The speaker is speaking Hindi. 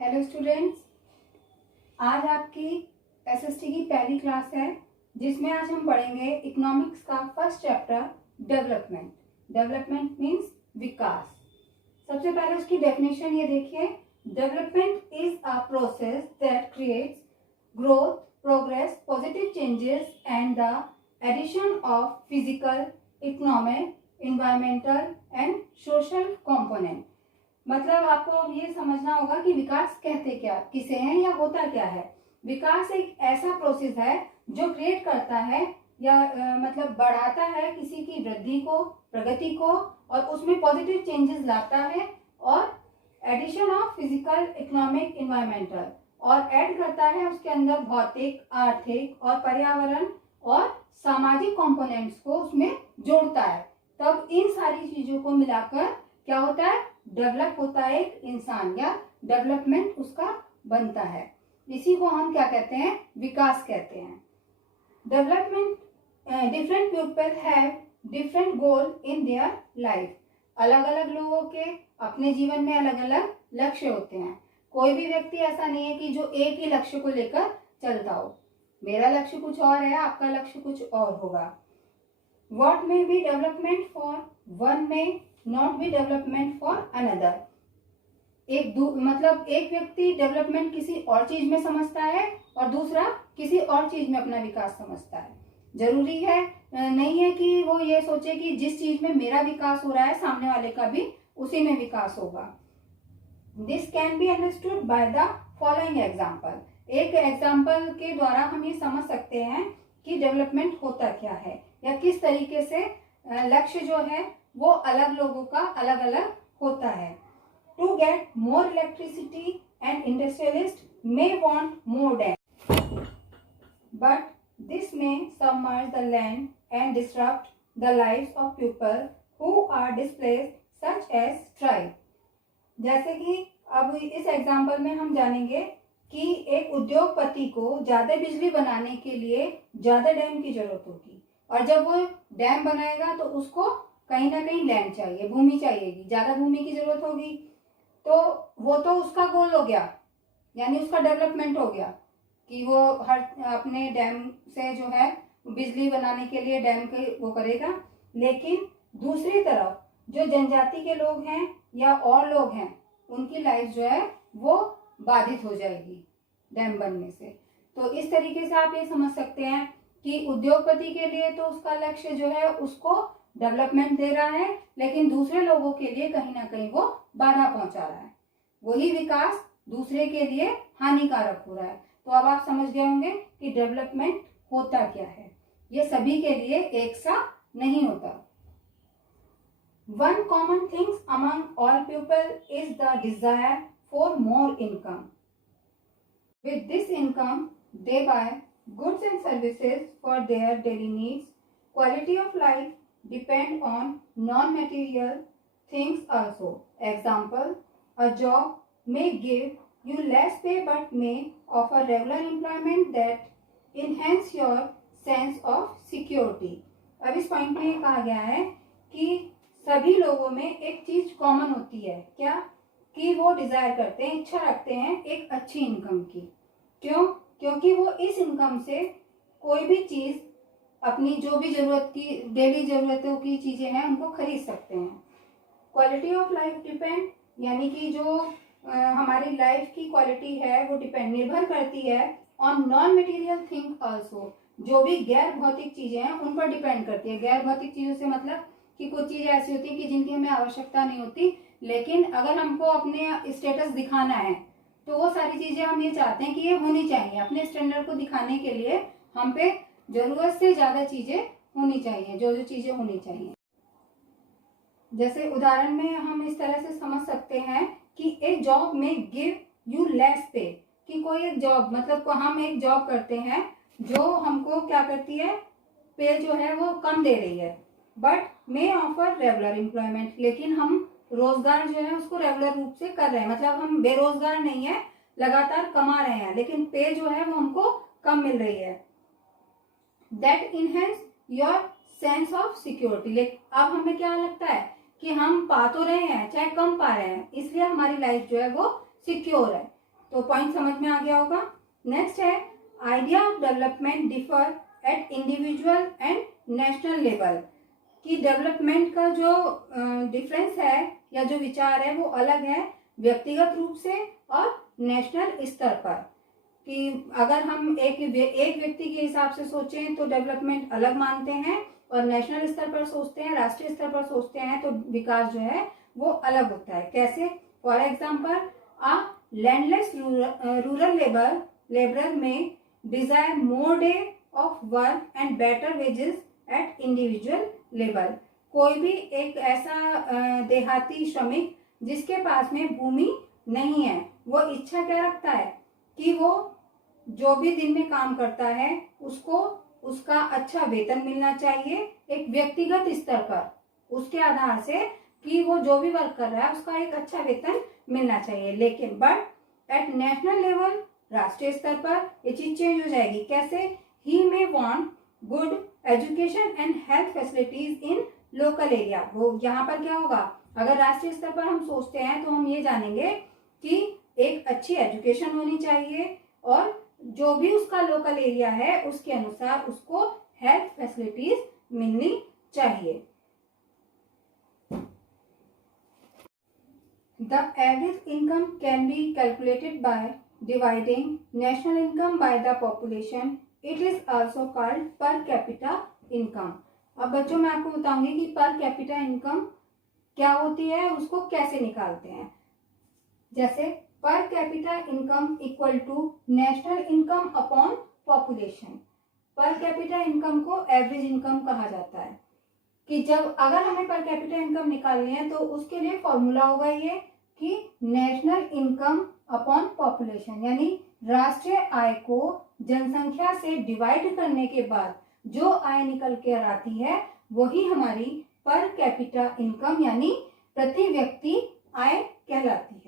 हेलो स्टूडेंट्स, आज आपकी एसएसटी की पहली क्लास है जिसमें आज हम पढ़ेंगे इकोनॉमिक्स का first chapter development. Development means विकास। सबसे पहले उसकी डेफिनेशन ये देखिए। Development is a process that creates growth, progress, positive changes and the addition of physical, economic, environmental and social component. मतलब आपको अब ये समझना होगा कि विकास कहते क्या किसे हैं या होता क्या है। विकास एक ऐसा प्रोसेस है जो क्रिएट करता है या मतलब बढ़ाता है किसी की वृद्धि को, प्रगति को, और उसमें पॉजिटिव चेंजेस लाता है, और addition of physical, economic, environmental, और ऐड करता है उसके अंदर भौतिक, आर्थिक और पर्यावरण और सामाजिक कंपोनेंट्स को उसमें जोड़ता है। तब इन सारी चीजों को मिलाकर क्या होता है? डेवलप होता है एक इंसान, या डेवलपमेंट उसका बनता है। इसी को हम क्या कहते हैं? विकास कहते हैं। Development, different people have different goal in their life. अलग अलग लोगों के अपने जीवन में अलग अलग लक्ष्य होते हैं। कोई भी व्यक्ति ऐसा नहीं है कि जो एक ही लक्ष्य को लेकर चलता हो। मेरा लक्ष्य कुछ और है, आपका लक्ष्य कुछ और होगा। What may be development for one may not be development for another। मतलब एक व्यक्ति डेवलपमेंट किसी और चीज में समझता है और दूसरा किसी और चीज में अपना विकास समझता है। जरूरी है नहीं है कि वो ये सोचे कि जिस चीज में मेरा विकास हो रहा है सामने वाले का भी उसी में विकास होगा। This can be understood by the following example. एक एग्जाम्पल के द्वारा हम ये समझ सकते हैं कि डेवलपमेंट होता क्या है या किस तरीके से लक्ष्य जो है वो अलग लोगों का अलग अलग होता है। To get more electricity and industrialist may want more dam, but this may submerge the land and disturb the lives of people who are displaced such as tribe. जैसे कि अब इस एग्जाम्पल में हम जानेंगे कि एक उद्योगपति को ज्यादा बिजली बनाने के लिए ज्यादा डैम की जरूरत होगी, और जब वो डैम बनाएगा तो उसको कहीं ना कहीं लैंड चाहिए, भूमि चाहिएगी, ज्यादा भूमि की जरूरत होगी। तो वो तो उसका गोल हो गया, यानी उसका डेवलपमेंट हो गया कि वो हर अपने डैम से जो है बिजली बनाने के लिए डैम के वो करेगा। लेकिन दूसरी तरफ जो जनजाति के लोग हैं या और लोग हैं उनकी लाइफ जो है वो बाधित हो जाएगी डैम बनने से। तो इस तरीके से आप ये समझ सकते हैं कि उद्योगपति के लिए तो उसका लक्ष्य जो है उसको डेवलपमेंट दे रहा है, लेकिन दूसरे लोगों के लिए कहीं ना कहीं वो बाधा पहुंचा रहा है। वही विकास दूसरे के लिए हानिकारक हो रहा है। तो अब आप समझ गए होंगे कि डेवलपमेंट होता क्या है। ये सभी के लिए एक सा नहीं होता। One common thing among all people is the desire for more income. With this income, they buy goods and services for their daily needs. Quality of life depend on non-material things also. Example, a job may give you less pay but may offer regular employment that enhance your sense of security. अब इस पॉइंट में ये कहा गया है कि सभी लोगों में एक चीज कॉमन होती है, क्या? कि वो डिजायर करते हैं, इच्छा रखते हैं एक अच्छी इनकम की। क्यों? क्योंकि वो इस इनकम से कोई भी चीज अपनी जो भी जरूरत की, डेली जरूरतों की चीजें हैं उनको खरीद सकते हैं। क्वालिटी ऑफ लाइफ डिपेंड, यानी कि जो हमारी लाइफ की क्वालिटी है वो डिपेंड, निर्भर करती है on non material thing also. जो भी गैर भौतिक चीजें हैं उन पर डिपेंड करती है। गैर भौतिक चीजों से मतलब कि कुछ चीजें ऐसी होती है कि जिनकी हमें आवश्यकता नहीं होती, लेकिन अगर हमको अपने स्टेटस दिखाना है तो वो सारी चीजें हम ये चाहते हैं कि ये होनी चाहिए। अपने स्टैंडर्ड को दिखाने के लिए हम पे जरूरत से ज्यादा चीजें होनी चाहिए, जो जो चीजें होनी चाहिए। जैसे उदाहरण में हम इस तरह से समझ सकते हैं कि ए जॉब में गिव यू लेस पे, कि कोई एक जॉब, मतलब हम एक जॉब करते हैं जो हमको क्या करती है, पे जो है वो कम दे रही है, but may offer regular employment, लेकिन हम रोजगार जो है उसको रेगुलर रूप से कर रहे हैं। मतलब हम बेरोजगार नहीं है, लगातार कमा रहे हैं, लेकिन पे जो है वो हमको कम मिल रही है। That enhance your sense of security. लेकिन अब हमें क्या लगता है कि हम पा तो रहे हैं चाहे कम पा रहे हैं, इसलिए हमारी लाइफ जो है वो सिक्योर है। तो पॉइंट समझ में आ गया होगा। नेक्स्ट है idea of development differ eight individual and national level, कि डेवलपमेंट का जो डिफरेंस है या जो विचार है वो अलग है व्यक्तिगत रूप से और नेशनल स्तर पर। कि अगर हम एक व्यक्ति के हिसाब से सोचें तो डेवलपमेंट अलग मानते हैं, और नेशनल स्तर पर सोचते हैं, राष्ट्रीय स्तर पर सोचते हैं तो विकास जो है वो अलग होता है। कैसे? For example, a landless rural labourer may desire more day of work and better wages at individual level. कोई भी एक ऐसा देहाती श्रमिक जिसके पास में भूमि नहीं है, वो इच्छा क्या रखता है कि वो जो भी दिन में काम करता है उसको उसका अच्छा वेतन मिलना चाहिए एक व्यक्तिगत स्तर पर, उसके आधार से कि वो जो भी वर्क कर रहा है उसका एक अच्छा वेतन मिलना चाहिए। लेकिन बट एट नेशनल लेवल, राष्ट्रीय स्तर पर ये चीज चेंज हो जाएगी। कैसे? He may want good education and health facilities in local area. वो यहाँ पर क्या होगा, अगर राष्ट्रीय स्तर पर हम सोचते हैं तो हम ये जानेंगे कि एक अच्छी एजुकेशन होनी चाहिए और जो भी उसका लोकल एरिया है उसके अनुसार उसको हेल्थ फैसिलिटीज मिलनी चाहिए। The average income can be calculated by dividing national income by the population. It is also called per capita income. अब बच्चों मैं आपको बताऊंगी कि per capita income क्या होती है, उसको कैसे निकालते हैं। जैसे per capita income equal to national income upon population. Per capita income को एवरेज इनकम कहा जाता है। कि जब अगर हमें पर कैपिटा इनकम निकालनी है तो उसके लिए फॉर्मूला होगा ये कि नेशनल इनकम अपॉन पॉपुलेशन, यानी राष्ट्रीय आय को जनसंख्या से डिवाइड करने के बाद जो आय निकल कर आती है वही हमारी पर कैपिटा इनकम यानी प्रति व्यक्ति आय कहलाती है।